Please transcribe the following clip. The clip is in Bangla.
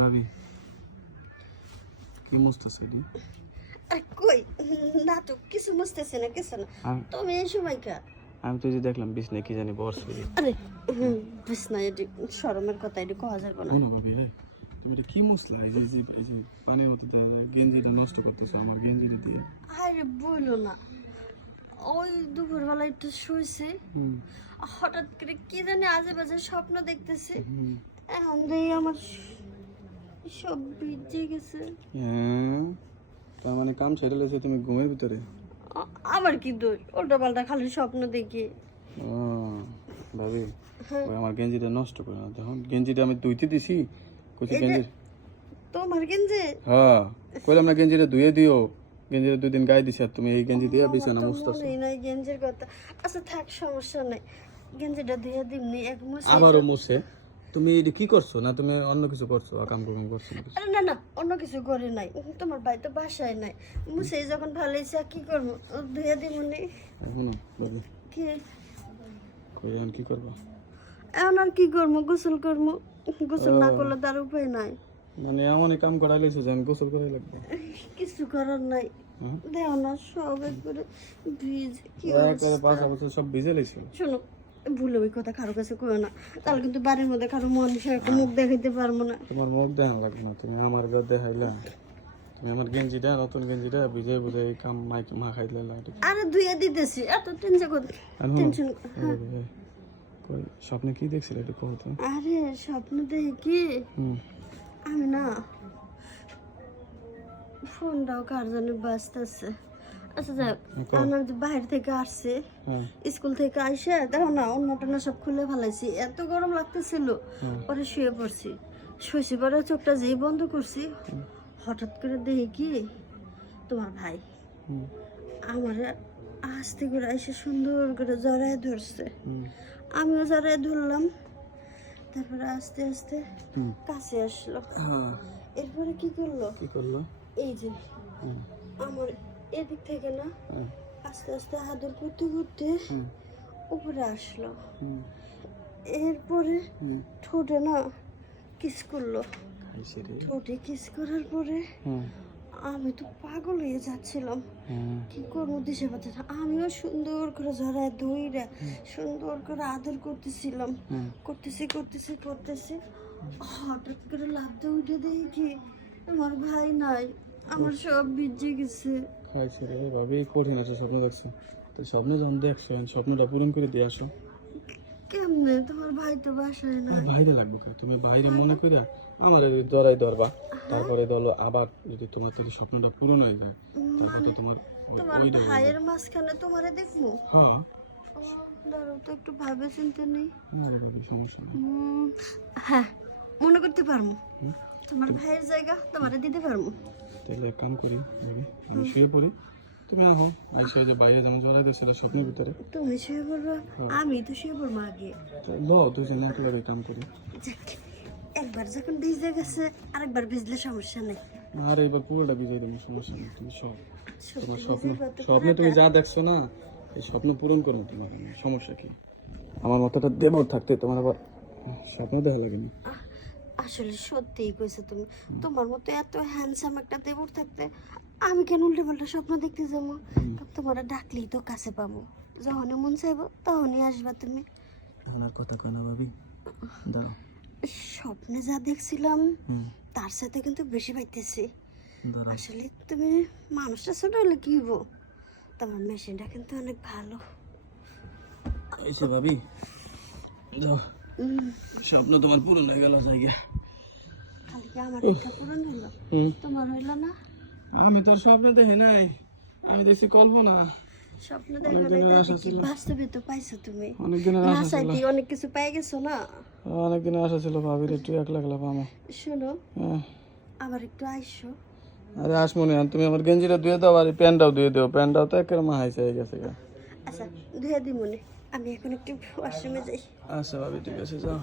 ভাবি। কি মুছতেছে এটি আরে কই? না তো কিছু বুঝতেছে না কিছু না। আর- তুমি এই সময় কা? আমি তো যে দেখলাম বিছনে কি জানি বসে আরে হুম, বুঝ না এটি শরমের কথা এটি কোয়া যাবে না। ভাবি রে তুমি এটা কি মশলা এই যে এই যে- পানির মধ্যে গেঞ্জিটা নষ্ট করতেছো আমার গেঞ্জিটা দিয়ে। আরে বলো না। ওই দুপুরবেলা একটু শুয়েছি হঠাৎ করে কি জানি আজে বাজে স্বপ্ন দেখতেছি। এখন আমার সব ভিজে গেছে। হ্যাঁ তার মানে কাম ছেড়ে লেছে তুমি ঘুমের ভিতরে? আবার কি দোষ? উল্টা পাল্টা খালি স্বপ্ন দেখি। ও, ভাবি ওই আমার গেঞ্জিটা নষ্ট করে না তখন গেঞ্জিটা আমি ধুইতে দিছি কইছি গেঞ্জি তোমার গেঞ্জে? হ্যাঁ কইলাম না গেঞ্জিটা ধুয়ে দিও। গেঞ্জিটা দুই দিন গায়ে দিছি আর তুমি এই গেঞ্জি দিয়ে বিছানা মনে নাই গেঞ্জির কথা। আচ্ছা থাক সমস্যা নাই। গেঞ্জিটা ধুয়ে দিমনি এক মুছে আবারও মুছে। তুমি এটা কি করছ? না তুমি অন্য কিছু করছ? আকাম কুকাম করছ? আরে না না অন্য কিছু করে নাই। তোমার ভাই তো বাসায় নাই। মুছে যখন ভালো হয়েছে কি করব? ধুয়ে এখনও ভাবি কি? এখন কি করব? এখন আর কি করব? গোসল করব। গোসল না করলে তার উপায় নাই। মানে এমনই কাম করাই লেছো যে আমি গোসল করাই লাগবে? কিছু করার নাই। হ্যাঁ? দেও না সব একবারে ভিজ। কি পাঁচ বছর সব ভিজে লেছিল শোনো ভুলে ওই কথা কারও কাছে কই না। তাহলে কিন্তু বাড়ির মধ্যে কারও মানুষের একটা মুখ দেখাইতে পারব না। তোমার মুখ দেখা লাগবে না তুমি আমার গা দেখাইলা। তুমি আমার গেঞ্জিটা নতুন গেঞ্জিটা বুঝে এই কাম মাইক মা খাইলে লাগে। আরে ধুয়ে দিতেছি এত টেনশন কর টেনশন কই স্বপ্নে কি দেখছিলে একটু কহ তো। আরে স্বপ্ন দেখি? কি আমি না ফোনটাও কার জন্য বাঁচতেছে আচ্ছা যাক আমি তো বাইরে থেকে আসছি স্কুল থেকে আইসে দেখো না অন্যটা সব খুলে ফেলাইছি। এত গরম লাগতেছিল পরে শুয়ে পড়ছি। শুয়েছি পরে চোখটা যেই বন্ধ করছি হঠাৎ করে দেখি কি তোমার ভাই। আমার আস্তে করে এসে সুন্দর করে জড়ায় ধরছে। আমিও জড়ায় ধরলাম। তারপরে আস্তে আস্তে কাছে আসলো। হ্যাঁ। এরপরে কি করল? কি করল? এই যে আমার এদিক থেকে না হ্যাঁ। আস্তে আস্তে আদর করতে করতে উপরে আসলো। এরপরে ঠোঁটে না কিস করল। ঠোঁটে কিস করার পরে আমি তো পাগল হয়ে যাচ্ছিলাম। হ্যাঁ। কি করব দিশে পাচ্ছে না আমিও সুন্দর করে জড়ায় দইরা সুন্দর করে আদর করতেছিলাম। করতেছি করতেছি করতেছি। হঠাৎ করে লাভতে উঠে দেখি আমার ভাই নাই। আমার সব ভিজে গেছে। খাইছে রে ভাবি কঠিন আছে স্বপ্ন দেখছ। তো স্বপ্ন যখন দেখছ স্বপ্নটা পূরণ করে দিয়ে আসো। কেমনে? তোমার ভাই তো বাসায় না বাইরে লাগবে কে? তুমি বাইরে মনে করে আমার এই দরাই ধরবা তারপরে ধরো আবার যদি তোমার যদি স্বপ্নটা পূরণ হয়ে যায় তারপরে তো তোমার তোমার ভাইয়ের মাঝখানে তোমারে দেখব? হ্যাঁ। তো একটু ভাবে চিনতে নেই। সমস্যা হ্যাঁ মনে করতে পারব। তোমার ভাইয়ের জায়গা তোমারে দিতে পারব। তাহলে এক কাম করি ভাবি আমি শুয়ে পড়ি। তুমি আহো আইসে যে বাইরে যেমন জড়াই দিয়েছিল স্বপ্নের ভিতরে। তুমি শুয়ে পড়বা? আমি তো শুয়ে পড়ব আগে। ল দুজনে একলগে কাম করি। একবার যখন ভিজে গেছে আরেকবার ভিজলে সমস্যা নেই। আর এইবার পুরোটা বিজয় দেবো সমস্যা নেই তুমি সব। তোমার স্বপ্ন ভিজে স্বপ্নে তুমি যা দেখছ না এই স্বপ্ন পূরণ করব তোমার সমস্যা কি? আমার মতটা দেবর থাকতে তোমার আবার স্বপ্ন দেখা লাগেনি। আসলে সত্যিই কইছো তুমি। তোমার মতো এত হ্যান্ডসাম একটা দেবর থাকতে আমি কেন উল্টে পাল্টা স্বপ্ন দেখতে যাব? তোমার ডাকলেই তো কাছে পাবো। যখনই মন চাইব তখনই আসবা তুমি। আর কথা কয় না ভাবি। দাঁড়াও। স্বপ্নে যা দেখছিলাম তার সাথে কিন্তু বেশি পাইতেছি। আসলে তুমি মানুষটা ছোট হলে কি হব তোমার মেশিনটা কিন্তু অনেক ভালো। এসে ভাবি যাও স্বপ্ন তোমার পূরণ হয়ে গেল জায়গা আমার আমি তোর স্বপ্ন দেখি নাই। আমি দেখছি কল্পনা। স্বপ্ন অনেক কিছু গেছো না? আশা ছিল ভাবির একটু শোনো হ্যাঁ। আবার একটু আইসো। আরে আসমনি তুমি আমার গেঞ্জিটা ধুয়ে দাও আর প্যান্টটাও ধুয়ে দাও। প্যান্টটাও তো একের মা হাইছে হয়ে গেছে আচ্ছা ধুয়ে দিই মনে আমি এখন একটু ওয়াশরুমে যাই। আচ্ছা ভাবি ঠিক আছে যাও।